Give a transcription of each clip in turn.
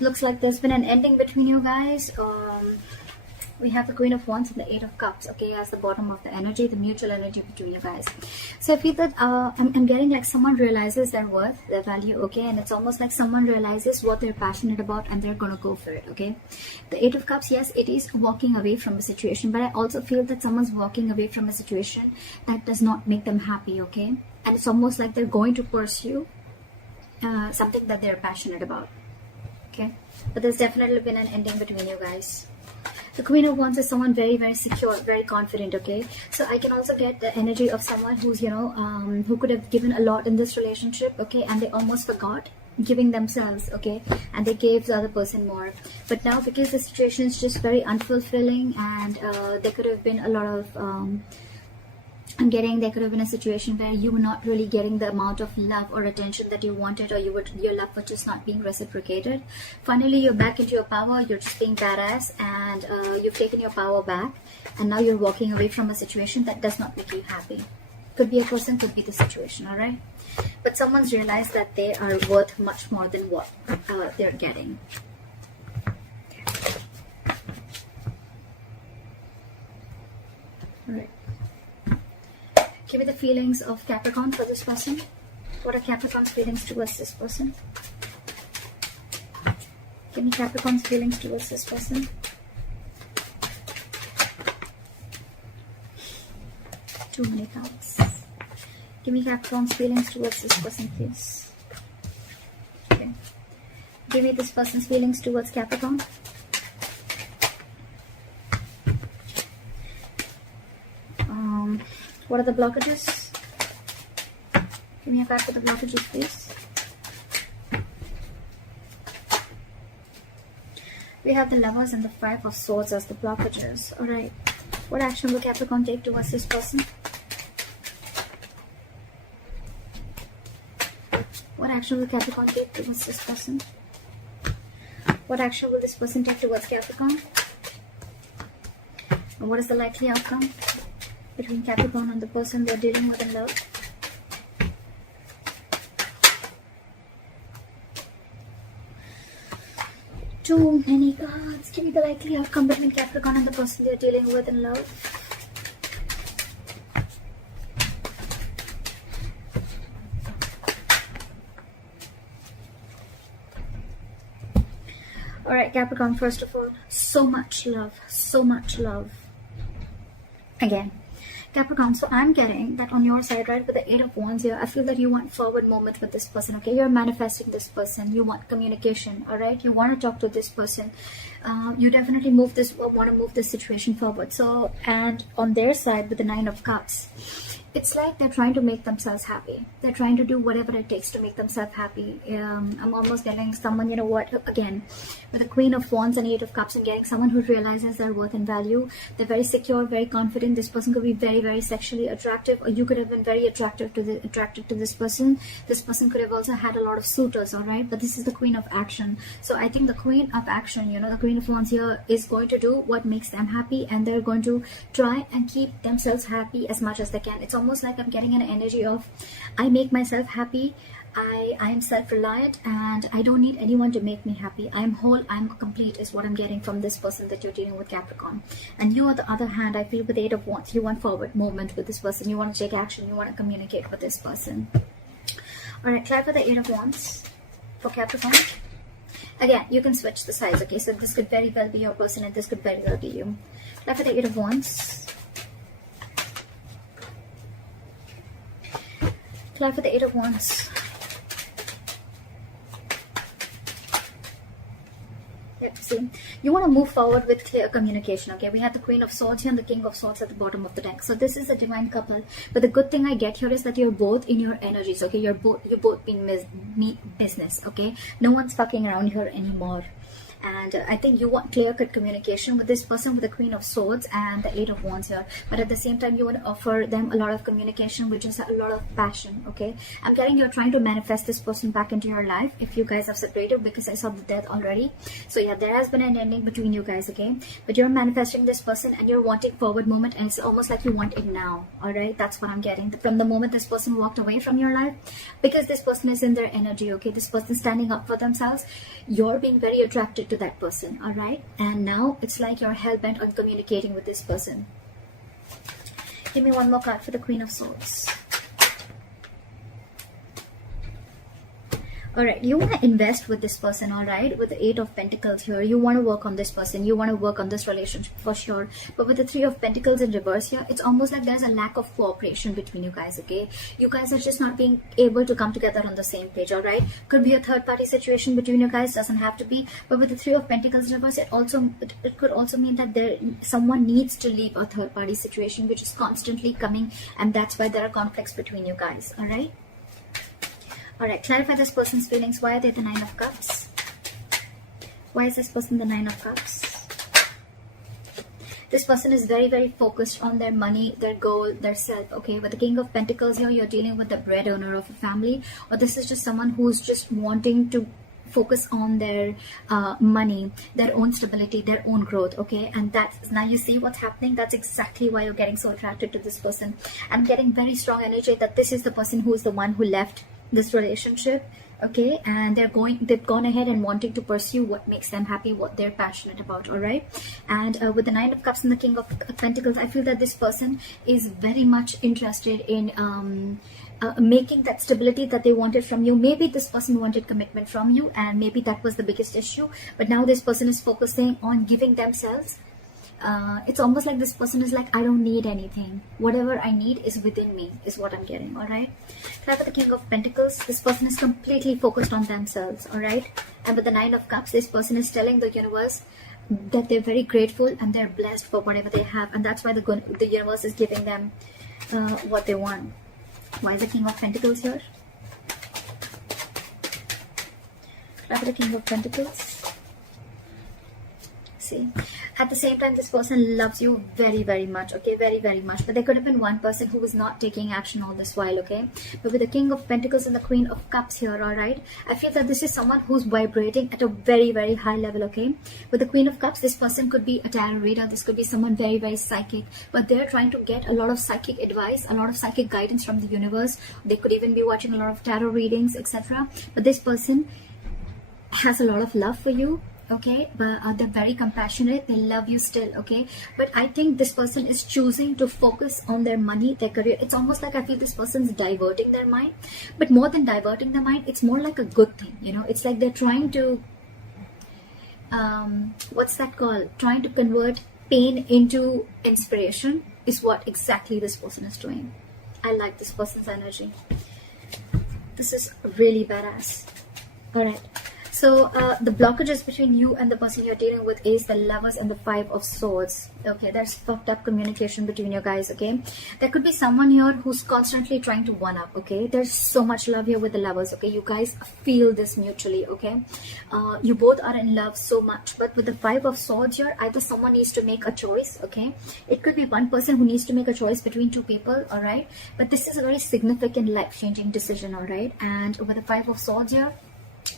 Looks like there's been an ending between you guys. We have the Queen of Wands and the Eight of Cups, okay, as the bottom of the energy, the mutual energy between you guys. So I feel that I'm getting like someone realizes their worth, their value, okay, and it's almost like someone realizes what they're passionate about and they're gonna go for it, okay. The Eight of Cups, yes, it is walking away from a situation, but I also feel that someone's walking away from a situation that does not make them happy, okay, and it's almost like they're going to pursue something that they're passionate about, okay, but there's definitely been an ending between you guys. The Queen of Wands is someone very, very secure, very confident, okay? So I can also get the energy of someone who's, you know, who could have given a lot in this relationship, okay? And they almost forgot giving themselves, okay? And they gave the other person more. But now, because the situation is just very unfulfilling and there could have been a lot of... there could have been a situation where you were not really getting the amount of love or attention that you wanted, or your love was just not being reciprocated. Finally, you're back into your power, you're just being badass, and you've taken your power back, and now you're walking away from a situation that does not make you happy. Could be a person, could be the situation, all right? But someone's realized that they are worth much more than what they're getting. All right. Give me the feelings of Capricorn for this person. What are Capricorn's feelings towards this person? Give me Capricorn's feelings towards this person. Too many cards. Give me Capricorn's feelings towards this person, please. Okay. Give me this person's feelings towards Capricorn. What are the blockages? Give me a card for the blockages, please. We have the Lovers and the Five of Swords as the blockages. Alright. What action will Capricorn take towards this person? What action will Capricorn take towards this person? What action will this person take towards Capricorn? And what is the likely outcome between Capricorn and the person they're dealing with in love? Too many cards. Give me the likely outcome between Capricorn and the person they're dealing with in love. Alright, Capricorn, first of all, so much love. So much love. Again. Capricorn, so I'm getting that on your side, right, with the Eight of Wands here, I feel that you want forward movement with this person, okay? You're manifesting this person. You want communication, all right? You want to talk to this person. You definitely want to move this situation forward. So, and on their side with the Nine of Cups, it's like they're trying to make themselves happy. They're trying to do whatever it takes to make themselves happy. I'm almost getting someone, you know what, again, with the Queen of Wands and Eight of Cups, I'm getting someone who realizes their worth and value. They're very secure, very confident. This person could be very, very sexually attractive, or you could have been very attracted to this person. This person could have also had a lot of suitors, all right? But this is the Queen of Action. So I think the Queen of Action, you know, the Queen of Wands here is going to do what makes them happy, and they're going to try and keep themselves happy as much as they can. It's almost like I'm getting an energy of, I make myself happy, I am self-reliant, and I don't need anyone to make me happy. I'm whole, I'm complete is what I'm getting from this person that you're dealing with, Capricorn. And you, on the other hand, I feel with the Eight of Wands, you want forward movement with this person. You want to take action. You want to communicate with this person. Alright, try for the Eight of Wands for Capricorn. Again, you can switch the sides, okay? So this could very well be your person, and this could very well be you. Try for the Eight of Wands. Try for the Eight of Wands. Yep, see, you want to move forward with clear communication, okay? We have the Queen of Swords here and the King of Swords at the bottom of the deck. So this is a divine couple. But the good thing I get here is that you're both in your energies, okay? You're both being business, okay? No one's fucking around here anymore. And I think you want clear-cut communication with this person, with the Queen of Swords and the Eight of Wands here. But at the same time, you want to offer them a lot of communication, which is a lot of passion, okay? I'm getting you're trying to manifest this person back into your life if you guys have separated, because I saw the death already. So yeah, there has been an ending between you guys, okay? But you're manifesting this person and you're wanting forward movement, and it's almost like you want it now, all right? That's what I'm getting from the moment this person walked away from your life, because this person is in their energy, okay? This person standing up for themselves. You're being very attracted to that person, all right? And now it's like you're hell-bent on communicating with this person. Give me one more card for the Queen of Swords. All right, you want to invest with this person, all right? With the Eight of Pentacles here, you want to work on this person. You want to work on this relationship for sure. But with the Three of Pentacles in reverse here, it's almost like there's a lack of cooperation between you guys, okay? You guys are just not being able to come together on the same page, all right? Could be a third-party situation between you guys, doesn't have to be. But with the Three of Pentacles in reverse, it could also mean that someone needs to leave a third-party situation, which is constantly coming, and that's why there are conflicts between you guys, all right? Alright, clarify this person's feelings. Why are they the Nine of Cups? Why is this person the Nine of Cups? This person is very, very focused on their money, their goal, their self, okay? With the King of Pentacles here, you're dealing with the breadwinner of a family, or this is just someone who's just wanting to focus on their money, their own stability, their own growth, okay? And that's, now you see what's happening. That's exactly why you're getting so attracted to this person. I'm getting very strong energy that this is the person who is the one who left this relationship, okay? And they've gone ahead and wanting to pursue what makes them happy, what they're passionate about, all right? And with the Nine of Cups and the King of Pentacles, I feel that this person is very much interested in making that stability that they wanted from you. Maybe this person wanted commitment from you, and maybe that was the biggest issue, but now this person is focusing on giving themselves. It's almost like this person is like, I don't need anything. Whatever I need is within me, is what I'm getting, all right? With the King of Pentacles, this person is completely focused on themselves, all right? And with the Nine of Cups, this person is telling the universe that they're very grateful and they're blessed for whatever they have, and that's why the universe is giving them what they want. Why is the King of Pentacles here? With the King of Pentacles. See, at the same time, this person loves you very, very much, okay? Very, very much. But there could have been one person who was not taking action all this while, okay? But with the King of Pentacles and the Queen of Cups here, all right? I feel that this is someone who's vibrating at a very, very high level, okay? With the Queen of Cups, this person could be a tarot reader. This could be someone very, very psychic. But they're trying to get a lot of psychic advice, a lot of psychic guidance from the universe. They could even be watching a lot of tarot readings, etc. But this person has a lot of love for you, okay? But they're very compassionate. They love you still, okay? But I think this person is choosing to focus on their money, their career. It's almost like I feel this person's diverting their mind. But more than diverting their mind, it's more like a good thing, you know? It's like they're trying to what's that called? Trying to convert pain into inspiration is what exactly this person is doing. I like this person's energy. This is really badass. All right. So the blockages between you and the person you're dealing with is the Lovers and the Five of Swords. Okay, there's fucked up communication between you guys, okay? There could be someone here who's constantly trying to one-up, okay? There's so much love here with the Lovers, okay? You guys feel this mutually, okay? You both are in love so much. But with the Five of Swords here, either someone needs to make a choice, okay? It could be one person who needs to make a choice between two people, all right? But this is a very significant life-changing decision, all right? And with the Five of Swords here,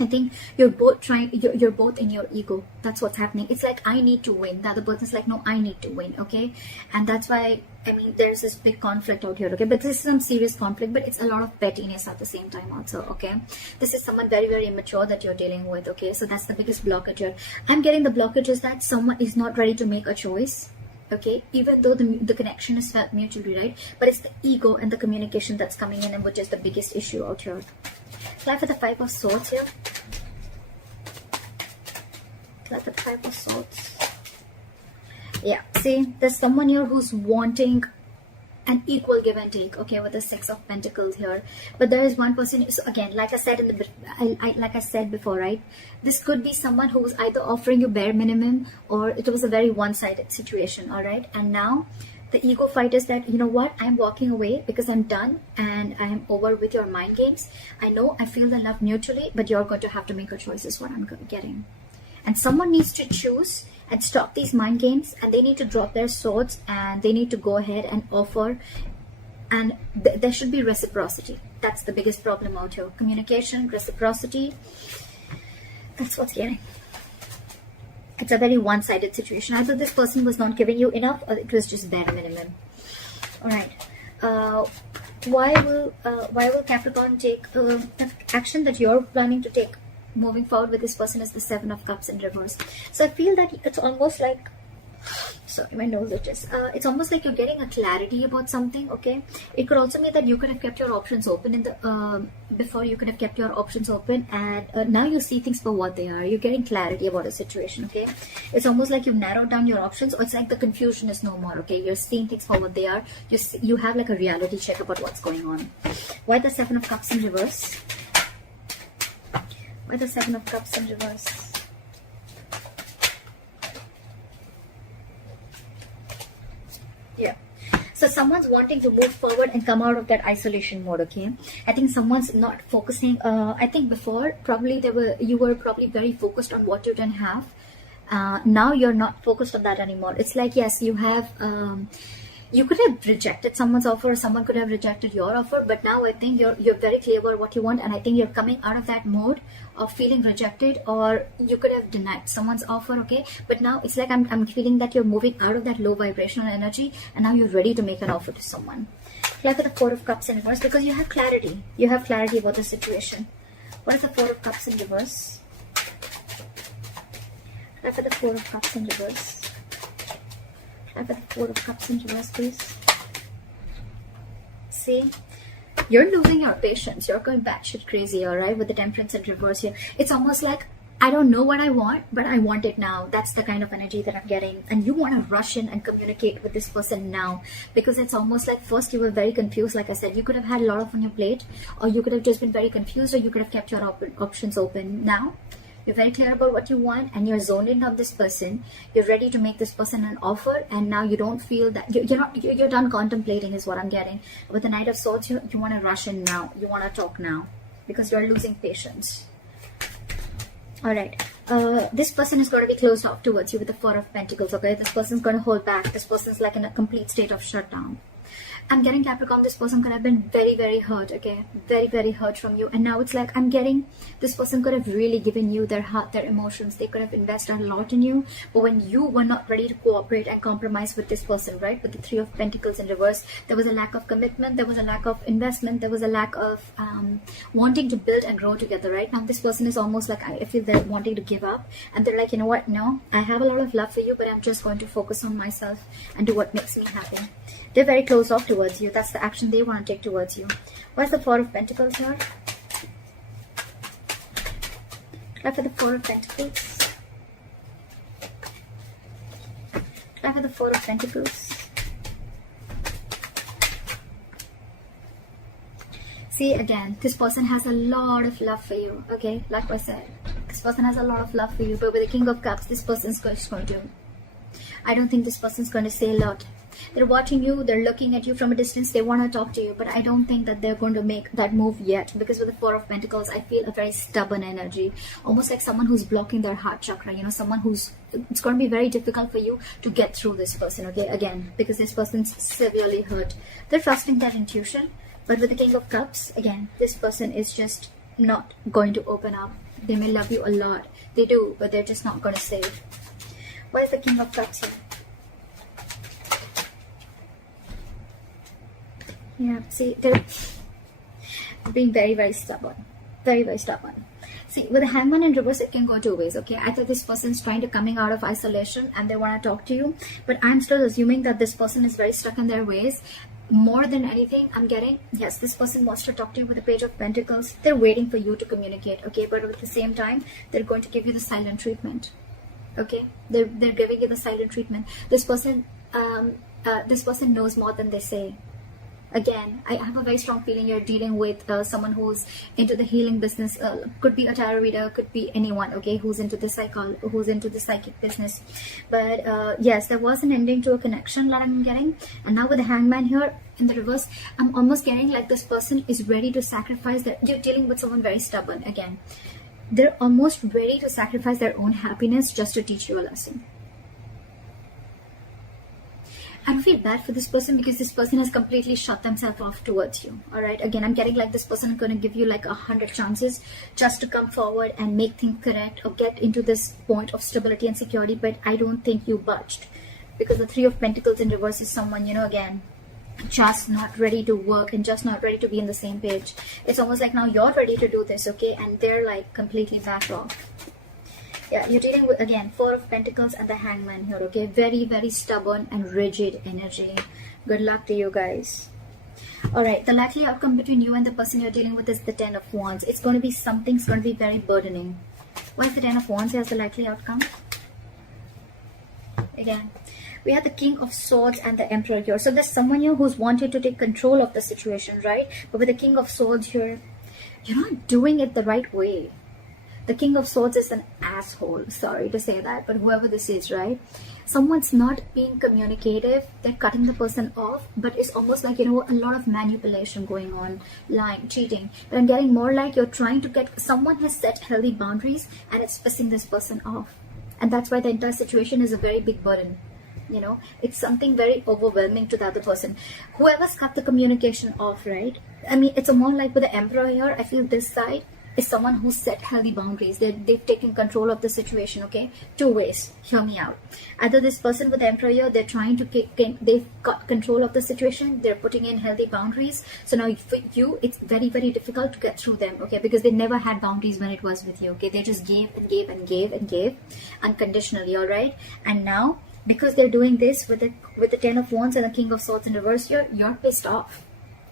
I think you're both you're both in your ego. That's what's happening. It's like, I need to win. The other person's like, no, I need to win, okay? And that's why, I mean, there's this big conflict out here, okay? But this is some serious conflict, but it's a lot of pettiness at the same time also, okay? This is someone very, very immature that you're dealing with, okay? So that's the biggest blockage here. I'm getting the blockage is that someone is not ready to make a choice, okay? Even though the connection is felt mutually, right? But it's the ego and the communication that's coming in, and which is the biggest issue out here. Clap for the Five of Swords here. Clap for the Five of Swords. Yeah, see, there's someone here who's wanting an equal give and take, okay, with the Six of Pentacles here. But there is one person, so again, like I said like I said before, right? This could be someone who was either offering you bare minimum, or it was a very one-sided situation, all right? And now the ego fight is that, you know what, I'm walking away because I'm done and I am over with your mind games. I know I feel the love mutually, but you're going to have to make a choice is what I'm getting. and someone needs to choose and stop these mind games, and they need to drop their swords and they need to go ahead and offer, and there should be reciprocity. That's the biggest problem out here. Communication, reciprocity, that's what's getting. It's a very one-sided situation. Either this person was not giving you enough, or it was just bare minimum. All right. Why will Capricorn take the action that you're planning to take moving forward with this person is the Seven of Cups in reverse. So I feel that it's almost like, sorry, my nose itches. It's almost like you're getting a clarity about something. Okay, it could also mean that you could have kept your options open in the before. You could have kept your options open, and now you see things for what they are. You're getting clarity about a situation. Okay, it's almost like you've narrowed down your options, or it's like the confusion is no more. Okay, you're seeing things for what they are. You have like a reality check about what's going on. Why the Seven of Cups in reverse? Why the Seven of Cups in reverse? Yeah. So someone's wanting to move forward and come out of that isolation mode. Okay, I think someone's not focusing. I think before probably you were probably very focused on what you didn't have. Now you're not focused on that anymore. It's like, yes, you have. You could have rejected someone's offer, or someone could have rejected your offer, but now I think you're very clear about what you want, and I think you're coming out of that mode of feeling rejected, or you could have denied someone's offer. Okay, but now it's like I'm feeling that you're moving out of that low vibrational energy, and now you're ready to make an offer to someone. Fly for the Four of Cups in reverse, because you have clarity. You have clarity about the situation. What is the Four of Cups in reverse? Fly for the Four of Cups in reverse. Fly for the Four of Cups in reverse, please. See, you're losing your patience. You're going batshit crazy, all right, with the Temperance in reverse here. It's almost like, I don't know what I want, but I want it now. That's the kind of energy that I'm getting. And you want to rush in and communicate with this person now, because it's almost like first you were very confused. Like I said, you could have had a lot on your plate, or you could have just been very confused, or you could have kept your options open. Now you're very clear about what you want, and you're zoned in on this person. You're ready to make this person an offer, and now you don't feel that you're done contemplating is what I'm getting. With the Knight of Swords, you want to rush in now. You want to talk now, because you're losing patience. All right. This person is going to be closed off towards you with the Four of Pentacles. Okay, this person's going to hold back. This person's like in a complete state of shutdown. I'm getting, Capricorn, this person could have been very, very hurt. Okay, very, very hurt from you, and now it's like I'm getting this person could have really given you their heart, their emotions. They could have invested a lot in you, but when you were not ready to cooperate and compromise with this person, right, with the Three of Pentacles in reverse, there was a lack of commitment, there was a lack of investment, there was a lack of wanting to build and grow together. Right now this person is almost like, I feel they're wanting to give up, and they're like, you know what, no, I have a lot of love for you, but I'm just going to focus on myself and do what makes me happy. They're very close off towards you. That's the action they want to take towards you. What's the Four of Pentacles here? Try for the Four of Pentacles. Try for the Four of Pentacles. See, again, this person has a lot of love for you. Okay, like I said, this person has a lot of love for you, but with the King of Cups, this person's just going to, I don't think this person's going to say a lot. They're watching you, they're looking at you from a distance, they want to talk to you, but I don't think that they're going to make that move yet, because with the Four of Pentacles, I feel a very stubborn energy, almost like someone who's blocking their heart chakra, you know, someone who's, it's going to be very difficult for you to get through this person, okay, again, because this person's severely hurt. They're trusting their intuition, but with the King of Cups, again, this person is just not going to open up. They may love you a lot, they do, but they're just not going to say it. Why is the King of Cups here? Yeah, see, they're being very, very stubborn. Very, very stubborn. See, with the Hangman in reverse, it can go two ways, okay? Either this person's trying to coming out of isolation and they want to talk to you, but I'm still assuming that this person is very stuck in their ways. More than anything, I'm getting, yes, this person wants to talk to you with the Page of Pentacles. They're waiting for you to communicate, okay? But at the same time, they're going to give you the silent treatment, okay? They're giving you the silent treatment. This person knows more than they say. Again, I have a very strong feeling you're dealing with someone who's into the healing business. Could be a tarot reader, could be anyone, okay, who's into the psychic business. But yes, there was an ending to a connection that I'm getting. And now with the Hangman here in the reverse, I'm almost getting like this person is ready to sacrifice that. You're dealing with someone very stubborn again. they're almost ready to sacrifice their own happiness just to teach you a lesson. I don't feel bad for this person because this person has completely shut themselves off towards you. All right. Again, I'm getting like this person is going to give you like 100 chances just to come forward and make things correct or get into this point of stability and security. But I don't think you budged, because the Three of Pentacles in reverse is someone, you know, again, just not ready to work and just not ready to be on the same page. It's almost like now you're ready to do this, okay? And they're like completely back off. Yeah, you're dealing with, again, Four of Pentacles and the Hangman here, okay? Very, very stubborn and rigid energy. Good luck to you guys. All right, the likely outcome between you and the person you're dealing with is the Ten of Wands. It's going to be something's going to be very burdening. Why is the Ten of Wands as the likely outcome? Again, we have the King of Swords and the Emperor here. So there's someone here who's wanted to take control of the situation, right? But with the King of Swords here, you're not doing it the right way. The King of Swords is an asshole. Sorry to say that, but whoever this is, right? Someone's not being communicative. They're cutting the person off, but it's almost like, you know, a lot of manipulation going on, lying, cheating. But I'm getting more like you're trying to get, someone has set healthy boundaries and it's pissing this person off. And that's why the entire situation is a very big burden. You know, it's something very overwhelming to the other person. Whoever's cut the communication off, right? I mean, it's a more like with the Emperor here. I feel this side is someone who set healthy boundaries. They've taken control of the situation, okay? Two ways. Hear me out. Either this person with the Emperor here, they're trying to they've got control of the situation. They're putting in healthy boundaries. So now for you, it's very, very difficult to get through them, okay? Because they never had boundaries when it was with you, okay? They just gave and gave and gave and gave unconditionally, all right? And now, because they're doing this with the Ten of Wands and the King of Swords in reverse, you're pissed off.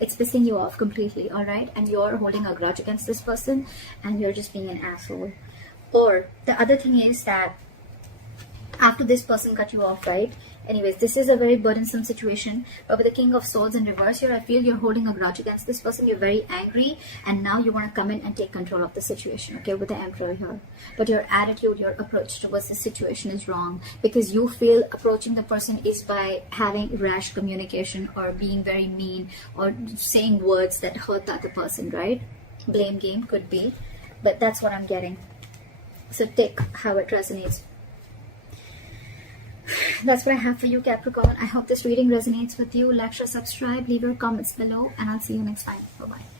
It's pissing you off completely, all right? And you're holding a grudge against this person and you're just being an asshole. Or the other thing is that after this person cut you off, right? Anyways, this is a very burdensome situation. But with the King of Swords in reverse here, I feel you're holding a grudge against this person. You're very angry and now you want to come in and take control of the situation, okay, with the Emperor here. But your attitude, your approach towards the situation is wrong, because you feel approaching the person is by having rash communication or being very mean or saying words that hurt the other person, right? Blame game could be, but that's what I'm getting. So take how it resonates. That's what I have for you, Capricorn. I hope this reading resonates with you. Like, share, subscribe, leave your comments below, and I'll see you next time. Bye-bye.